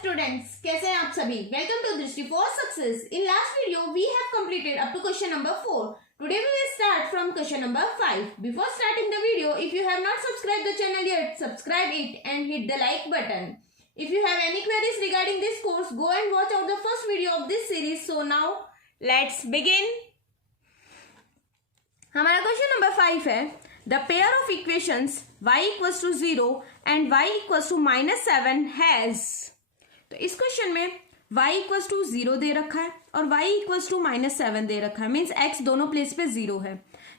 Students, कैसे हैं आप सभी? Welcome to Drishti for Success. In last video, we have completed up to question number 4. Today we will start from question number 5. Before starting the video, if you have not subscribed the channel yet, subscribe it and hit the like button. If you have any queries regarding this course, go and watch out the first video of this series. So now, let's begin. हमारा question number 5 है the pair of equations y equals to 0 and y equals to -7 has. तो इस question में y equals to 0 दे रखा है और y equals to -7 दे रखा है, मीन्स x दोनों प्लेस पे 0 है।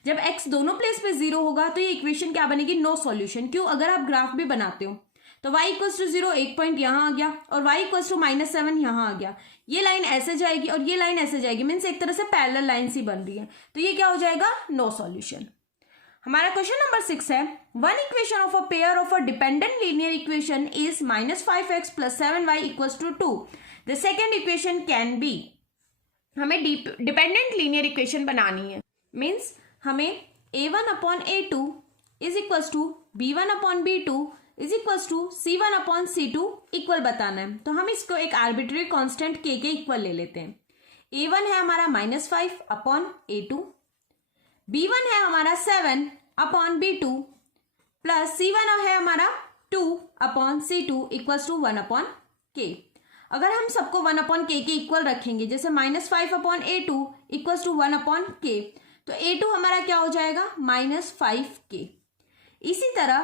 जब x दोनों प्लेस पे 0 होगा तो ये इक्वेशन क्या बनेगी? No solution. क्यों? अगर आप ग्राफ भी बनाते हो तो y इक्वल्स टू 0 एक पॉइंट यहाँ आ गया और y इक्वल्स टू -7 यहाँ आ गया। ये लाइन ऐसे जाएगी और ये लाइन ऐसे जाएगी, मीन्स एक तरह से पैरेलल लाइन्स ही बन रही है, तो ये क्या हो जाएगा? No solution. हमारा क्वेश्चन नंबर 6 है one equation of a pair of a dependent linear equation is -5x + 7y = 2। The second equation can be. हमें डिपेंडेंट लीनियर इक्वेशन बनानी है, मीन्स हमें a1/a2 = b1/b2 = c1/c2 इक्वल बताना है। तो हम इसको एक आर्बिट्ररी कांस्टेंट k के इक्वल ले लेते हैं। a1 है हमारा -5/a2, b1 है हमारा 7/b2 प्लस c1 है हमारा 2/c2 = 1/k। अगर हम सबको 1/k के इक्वल रखेंगे, जैसे -5/a2 = 1/k, तो a2 हमारा क्या हो जाएगा? -5k। इसी तरह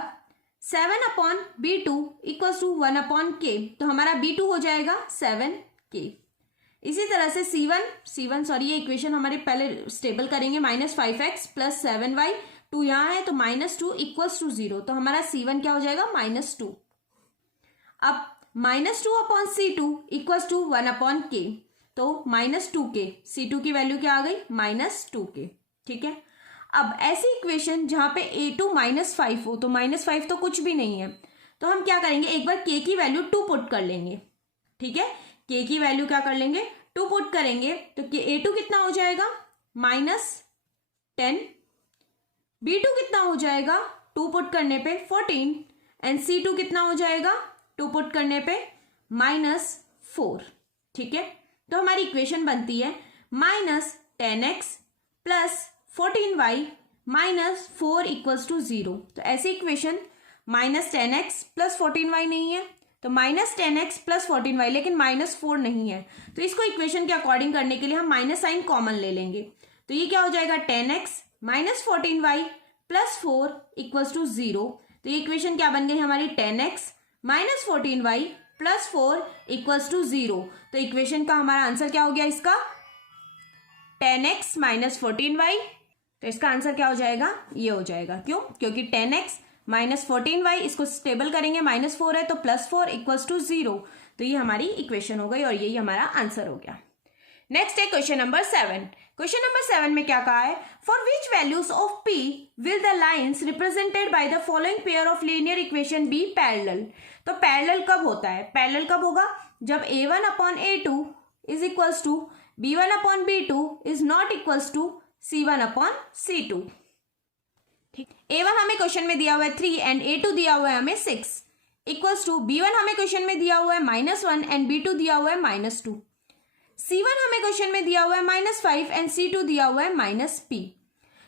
7/b2 = 1/k, तो हमारा b2 हो जाएगा 7k। इसी तरह से C1 ये इक्वेशन हमारे पहले स्टेबल करेंगे, -5x + 7y, 2 यहाँ है तो -2 = 0, तो हमारा C1 क्या हो जाएगा? -2। अब -2/C2 = 1/k, तो -2k, C2 की वैल्यू क्या आ गई? -2k। ठीक है। अब ऐसी इक्वेशन जहां पे a2 -5 हो, तो -5 तो कुछ भी नहीं है, तो हम क्या करेंगे? एक बार k की वैल्यू 2 पुट कर लेंगे। ठीक है, k की वैल्यू क्या कर लेंगे? 2 पुट करेंगे तो a2 कितना हो जाएगा? -10। b2 कितना हो जाएगा? 2 पुट करने पे 14 एंड c2 कितना हो जाएगा? 2 पुट करने पे -4। ठीक है, तो हमारी इक्वेशन बनती है -10x + 14y - 4 = 0। तो ऐसी इक्वेशन -10x + 14y नहीं है, तो -10x + 14y, लेकिन -4 नहीं है, तो इसको इक्वेशन के अकॉर्डिंग करने के लिए हम माइनस साइन कॉमन ले लेंगे। तो ये क्या हो जाएगा? 10x - 14y + 4 = 0। तो ये इक्वेशन क्या बन गई हमारी? 10x - 14y + 4 = 0। तो इक्वेशन का हमारा आंसर क्या हो गया? इसका 10x - 14y। तो इसका आंसर क्या हो जाएगा? ये हो जाएगा। क्यों? क्योंकि 10x - 14y, इसको स्टेबल करेंगे, -4 है तो +4 = 0। तो ये हमारी इक्वेशन हो गई और यही हमारा आंसर हो गया। नेक्स्ट है क्वेश्चन नंबर 7। क्वेश्चन नंबर 7 में क्या कहा है? For which values of p will the lines represented by the following pair of linear equation be parallel. तो पैरेलल कब होता है? पैरेलल कब होगा? जब a1/a2 = b1/b2 ≠ c1/c2। ठीक, a1 हमें क्वेश्चन में दिया हुआ है 3 एंड a2 दिया हुआ है हमें 6 = b1 हमें क्वेश्चन में दिया हुआ है -1 एंड b2 दिया हुआ है -2। c1 हमें क्वेश्चन में दिया हुआ है -5 एंड c2 दिया हुआ है -p।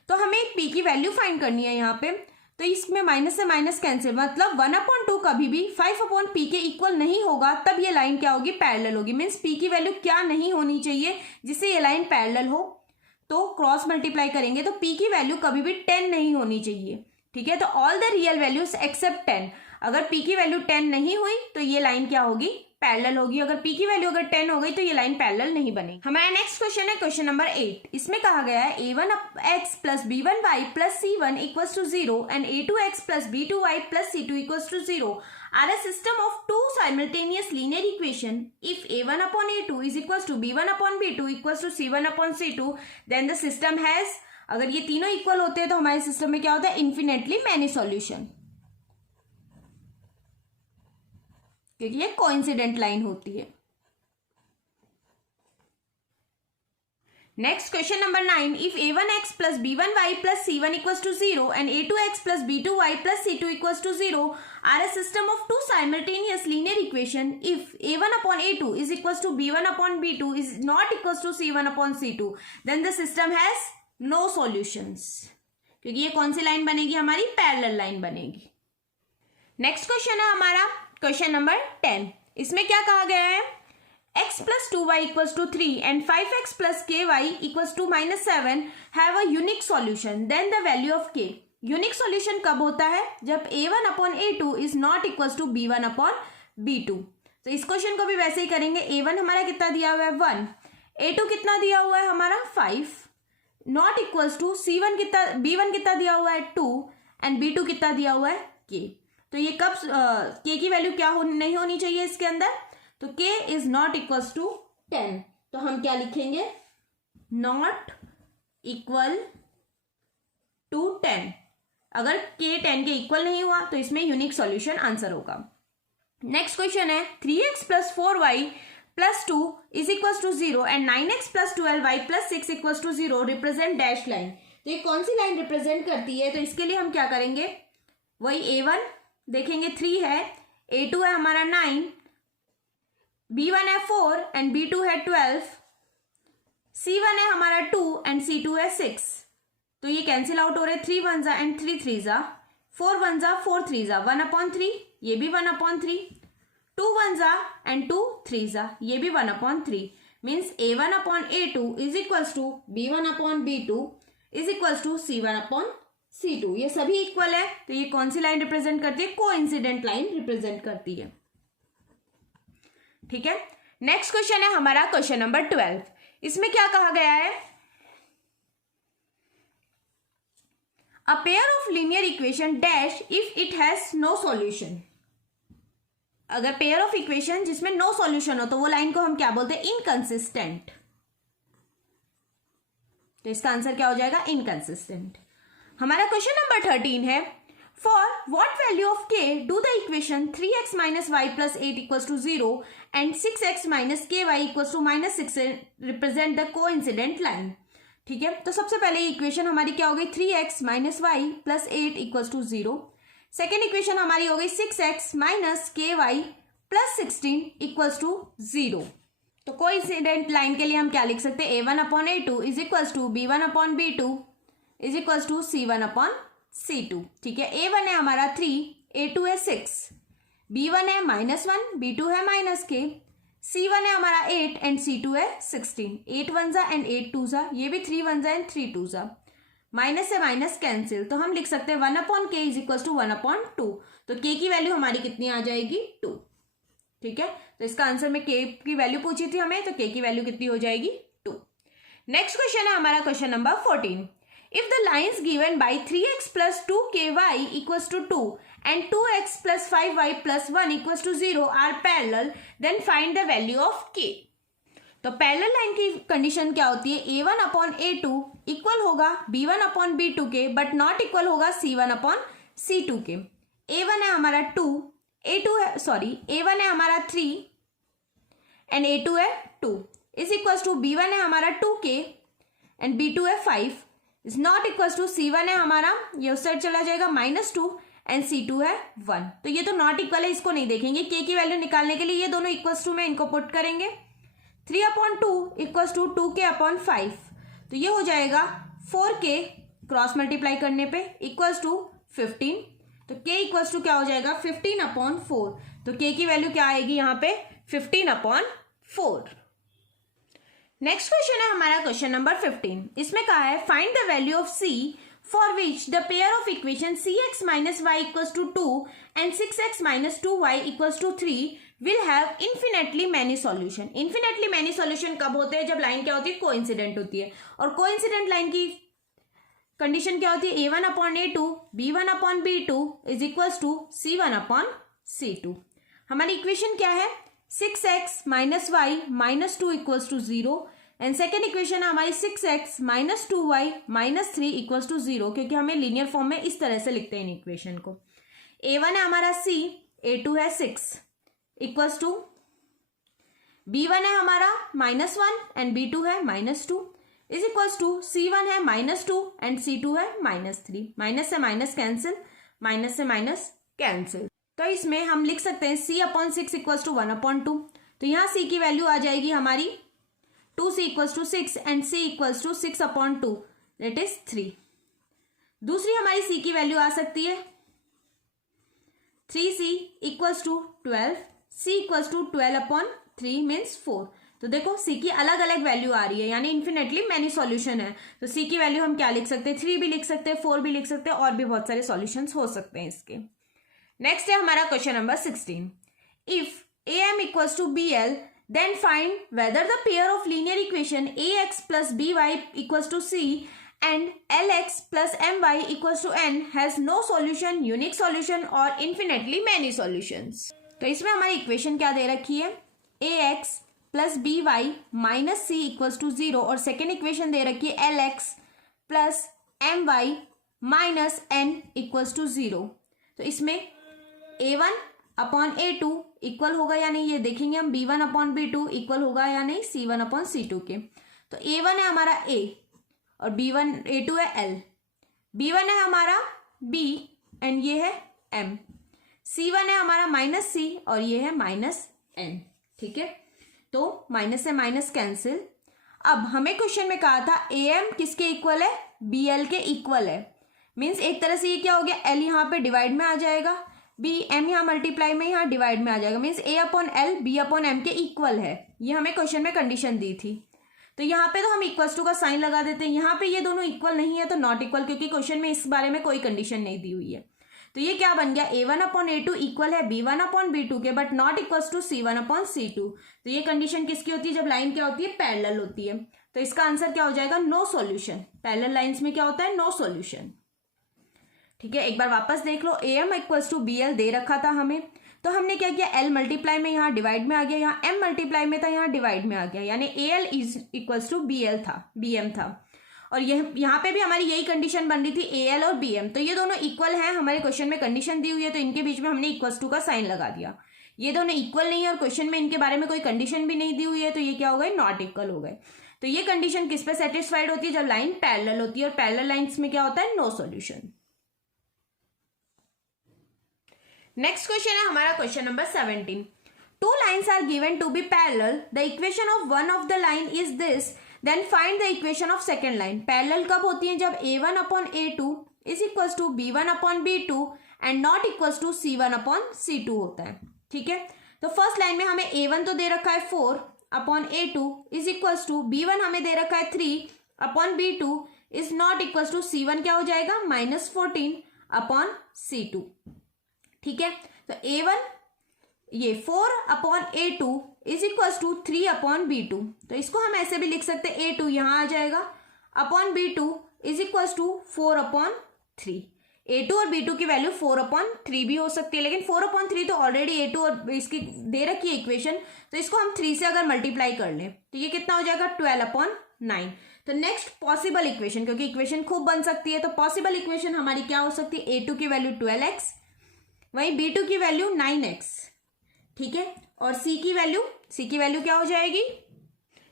तो हमें p की वैल्यू फाइंड करनी है यहाँ पे, तो इसमें माइनस से माइनस कैंसिल, मतलब 1/2 कभी भी 5/p के इक्वल नहीं होगा, तब ये लाइन क्या होगी? पैरेलल होगी। मीन्स p की वैल्यू क्या नहीं होनी चाहिए जिससे ये लाइन पैरेलल हो? तो क्रॉस मल्टीप्लाई करेंगे तो p की वैल्यू कभी भी 10 नहीं होनी चाहिए। ठीक है, तो all the real values except 10। अगर p की वैल्यू 10 नहीं हुई तो ये लाइन क्या होगी? पैरेलल होगी। अगर p की वैल्यू अगर 10 हो गई तो ये लाइन पैरेलल नहीं बनेगी। हमारा नेक्स्ट क्वेश्चन है क्वेश्चन नंबर 8। इसमें कहा गया है a1x + b1y + c1 = 0 and a2x + b2y + c2 = 0 are a system of two simultaneous linear equation. If a1/a2 = b1/b2 = c1/c2, then the system has, अगर ये तीनों इक्वल होते हैं तो हमारे सिस्टम में क्या होता है? इन्फिनेटली मैनी सॉल्यूशन, क्योंकि ये कोइंसिडेंट लाइन होती है। Next question number 9, if a1x plus b1y plus c1 equals to 0 and a2x plus b2y plus c2 equals to 0 are a system of two simultaneous linear equation, if a1 upon a2 is equals to b1 upon b2 is not equals to c1 upon c2, then the system has no solutions, क्योंकि ये कौन सी line बनेगी हमारी, parallel line बनेगी। Next question है हमारा question number 10, इसमें क्या कहा गया है, x plus 2y equals to 3 and 5x plus ky equals to minus 7 have a unique solution, then the value of k. Unique solution कब होता है, जब a1 upon a2 is not equals to b1 upon b2। तो इस question को भी वैसे ही करेंगे, a1 हमारा कितना दिया हुआ है 1, a2 कितना दिया हुआ है हमारा 5, नॉट इक्वल्स टू c1 कितना, b1 कितना दिया हुआ है 2 एंड b2 कितना दिया हुआ है k। तो ये कब k की वैल्यू क्या नहीं होनी चाहिए इसके अंदर, तो k is not equals to 10, तो हम क्या लिखेंगे, नॉट इक्वल टू 10। अगर k 10 के इक्वल नहीं हुआ तो इसमें यूनिक सॉल्यूशन आंसर होगा। नेक्स्ट क्वेश्चन है 3x plus 4y plus 2 is equals to 0 and 9x plus 12y plus 6 equals to 0 represent dash line. तो ये कौन सी लाइन रिप्रेजेंट करती है, तो इसके लिए हम क्या करेंगे, वही a1 देखेंगे 3 है, a2 है हमारा 9, b1 है 4 एंड b2 है 12, c1 है हमारा 2 एंड c2 है 6। तो ये कैंसिल आउट हो रहे, 3 1 जा एंड 3 3 जा, 4 1 जा 4 3 जा, 1 अपॉन 3, ये भी 1 अपॉन 3, 2 1 जा एंड 2 3 जा, ये भी 1 upon 3, means a1 upon a2 is equals to b1 upon b2 is equals to c1 upon c2। ये सभी इक्वल है, तो ये कौन सी लाइन रिप्रेजेंट करती है, कोइंसिडेंट लाइन रिप्रेजेंट करती है। ठीक है, नेक्स्ट क्वेश्चन है हमारा क्वेश्चन नंबर 12, इसमें क्या कहा गया है, a pair of linear equation dash if it has no solution. अगर पेयर ऑफ इक्वेशन जिसमें नो सॉल्यूशन हो तो वो लाइन को हम क्या बोलते हैं, इनकंसिस्टेंट। तो इसका आंसर क्या हो जाएगा, इनकंसिस्टेंट। हमारा क्वेश्चन नंबर 13 है, for what value of k do the equation 3x minus y plus 8 equals to 0 and 6x minus ky equals to minus 6 represent the coincident line। ठीक है, तो सबसे पहले इक्वेशन हमारी क्या हो गई, 3x minus y plus 8 equals to 0। Second equation हमारी हो गई 6x minus ky plus 16 equals to 0। तो कोइंसिडेंट लाइन के लिए हम क्या लिख सकते हैं, a1 upon a2 is equals to b1 upon b2 is equals to c1 upon c2। ठीक है, a1 है हमारा 3, a2 है 6, b1 है -1, b2 है -k, c1 है हमारा 8 एंड c2 है 16, 8 1 जा एंड 8 2 जा, ये भी 3 1 जा एंड 3 2 जा, माइनस से माइनस कैंसिल, तो हम लिख सकते हैं 1 upon k is equal to 1 upon 2। तो k की वैल्यू हमारी कितनी आ जाएगी, 2। ठीक है, तो इसका आंसर में k की वैल्यू पूछी थी हमें, तो k की वैल्यू कितनी हो जाएगी, 2। नेक्स्ट क्वेश्चन है हमारा question number 14, if the lines given by 3x plus 2ky equals to 2 and 2x plus 5y plus 1 equals to 0 are parallel, then find the value of k। तो parallel line की condition क्या होती है, a1 upon a2 equal होगा b1 upon b2 के, but not equal होगा c1 upon c2 के। a1 है हमारा 2, a1 है हमारा 3 एंड a2 है 2 इज इक्वल टू b1 है हमारा 2k एंड b2 है 5 is not equal to c1 है हमारा, ये उस साइड चला जाएगा -2 एंड c2 है 1। तो ये तो नॉट इक्वल है, इसको नहीं देखेंगे। k की वैल्यू निकालने के लिए ये दोनों इक्वल्स टू में इनको पुट करेंगे, 3 upon 2 equals to 2k upon 5, तो ये हो जाएगा 4k क्रॉस मल्टीप्लाई करने पे इक्वल्स टू 15, तो k इक्वल्स टू क्या हो जाएगा 15 अपॉन 4, तो k की वैल्यू क्या आएगी यहाँ पे 15 अपॉन 4। नेक्स्ट क्वेश्चन है हमारा क्वेश्चन नंबर 15, इसमें कहा है find the value of c for which the pair of equation cx minus y equals to 2 and 6x minus 2y equals to 3 will have infinitely many solution. Infinitely many solution कब होते हैं, जब line क्या होती है, coincident होती है। और कोइंसिडेंट लाइन की कंडीशन क्या होती है, a1 upon a2 b1 upon b2 is equals to c1 upon c2। हमारी इक्वेशन क्या है, 6x minus y minus 2 equals to 0 and second equation है हमारी 6x minus 2y minus 3 equals to 0, क्योंकि हमें लीनियर फॉर्म में इस तरह से लिखते हैं इन इक्वेशन को। a1 है हमारा c, a2 है 6 इक्वल्स टू b1 है हमारा -1 एंड b2 है -2, इज इक्वल्स टू C1 है -2 एंड C2 है -3, माइनस से माइनस कैंसिल, माइनस से माइनस कैंसिल। तो इसमें हम लिख सकते हैं C/6 इक्वल्स टू 1/2। तो यहाँ C की वैल्यू आ जाएगी हमारी 2C equals to 6 and C equals to 6/2 that is 3। दूसरी हमारी C की वैल्यू आ सकती है 3C equals to 12, C equals to 12/3 means 4। तो देखो C की अलग अलग वैल्यू आ रही है, यानी इन्फिनेटली मैनी सॉल्यूशन है। तो C की वैल्यू हम क्या लिख सकते हैं, 3 भी लिख सकते हैं, 4 भी लिख सकते हैं, और भी बहुत सारे सॉल्यूशंस हो सकते हैं इसके। नेक्स्ट है हमारा question number 16। If AM equals to BL then find whether the pair of linear equation AX plus BY equals to C and LX plus MY equals to N has no solution, unique solution or infinitely many solutions। तो इसमें हमारी equation क्या दे रखी है, AX plus BY minus C equals to 0, और second equation दे रखी है LX plus MY minus N equals to 0। तो इसमें A1/A2 इक्वल होगा या नहीं, ये देखेंगे हम। B1/B2 इक्वल होगा या नहीं C1/C2 के। तो A1 है हमारा A और A2 है L, B1 है हमारा B एंड ये है M, C1 है हमारा -C और ये है -N। ठीक है, तो माइनस से माइनस कैंसिल। अब हमें क्वेश्चन में कहा था AM किसके इक्वल है, BL के इक्वल है, मीन्स एक तरह से ये क्या हो गया, L यहाँ पे डिवाइड में आ जाएगा, M यहाँ मल्टीप्लाई में यहाँ डिवाइड में आ जाएगा, मीन्स A/L B/M के इक्वल है। ये हमें क्वेश्चन में कंडीशन दी थी। तो यहाँ पे तो हम इक्वल्स टू का साइन लगा देते हैं, यहाँ पे ये दोनों इक्वल नहीं है तो नॉट इक्वल, क्योंकि क्वेश्चन में इस बारे में कोई कंडीशन नहीं दी हुई है। तो ये क्या बन गया, A1/A2 इक्वल है B1/B2 के, but not equals to C1/C2। तो ये कंडीशन किसकी होती है, जब लाइन क्या होती है, पैरेलल होती है। तो इसका आंसर क्या हो जाएगा, नो सॉल्यूशन। पैरेलल लाइंस में क्या होता है, नो सॉल्यूशन। ठीक है, एक बार वापस देख लो, AM इक्वल्स टू BL दे रखा था हमें, तो हमने क्या किया, L मल्टीप्लाई में यहाँ डिवाइड में आ गया, यहाँ M मल्टीप्लाई में था यहाँ डिवाइड में आ गया, यानी AL इक्वल्स टू BM था। और यहाँ पे भी हमारी यही कंडीशन बन रही थी, AL और BM। तो ये दोनों इक्वल हैं, हमारे क्वेश्चन में कंडीशन दी हुई है, तो इनके बीच में हमने इक्वल्स टू का साइन लगा दिया। ये दोनों इक्वल नहीं है और क्वेश्चन में इनके बारे में कोई कंडीशन भी नहीं दी हुई है, तो ये क्या हो गए, नॉट इक्वल हो गए। तो ये कंडीशन किस पे सेटिस्फाइड होती है, जब लाइन पैरेलल होती है, और पैरेलल लाइन्स में क्या होता है, नो सॉल्यूशन। नेक्स्ट क्वेश्चन है हमारा question number 17। Two lines are given to be parallel. The equation of one of the line is this. Then find the equation of second line. Parallel कब होती है, जब A1/A2 is equals to B1/B2 and not equals to C1/C2 होता है। ठीक है, तो first line में हमें A1 तो दे रखा है 4/A2 is equals to B1 हमें दे रखा है 3/B2 is not equals to C1 क्या हो जाएगा, -14/C2। ठीक है, तो A1 ये 4/A2 is equal to 3/B2। तो इसको हम ऐसे भी लिख सकते हैं, A2 यहाँ आ जाएगा upon B2 is equal to 4/3। A2 और B2 की वैल्यू 4/3 भी हो सकती है, लेकिन 4/3 तो ऑलरेडी A2 और इसकी दे रखी है इक्वेशन, तो इसको हम 3 से अगर मल्टीप्लाई कर लें तो ये कितना हो जाएगा, 12/9। तो नेक्स्ट पॉसिबल इक्वेशन, क्योंकि इक्वेशन खूब बन सकती है, तो पॉसिबल इक्वेशन हमारी क्या हो सकती है, A2 की वैल्यू 12x, वहीं B2 की वैल्यू 9x। ठीक है, और C की वैल्यू क्या हो जाएगी,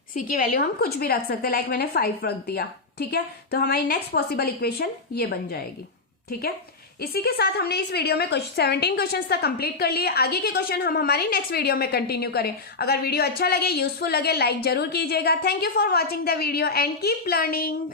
C की वैल्यू हम कुछ भी रख सकते हैं, लाइक मैंने 5 रख दिया। ठीक है, तो हमारी नेक्स्ट पॉसिबल इक्वेशन ये बन जाएगी। ठीक है, इसी के साथ हमने इस वीडियो में 17 क्वेश्चंस तक कंप्लीट कर लिए। आगे के क्वेश्चन हम हमारी नेक्स्ट वीडियो में कंटिन्यू करें। अगर वीडियो अच्छा लगे, यूजफुल लगे, लाइक जरूर कीजिएगा। Thank you for watching the video and keep learning.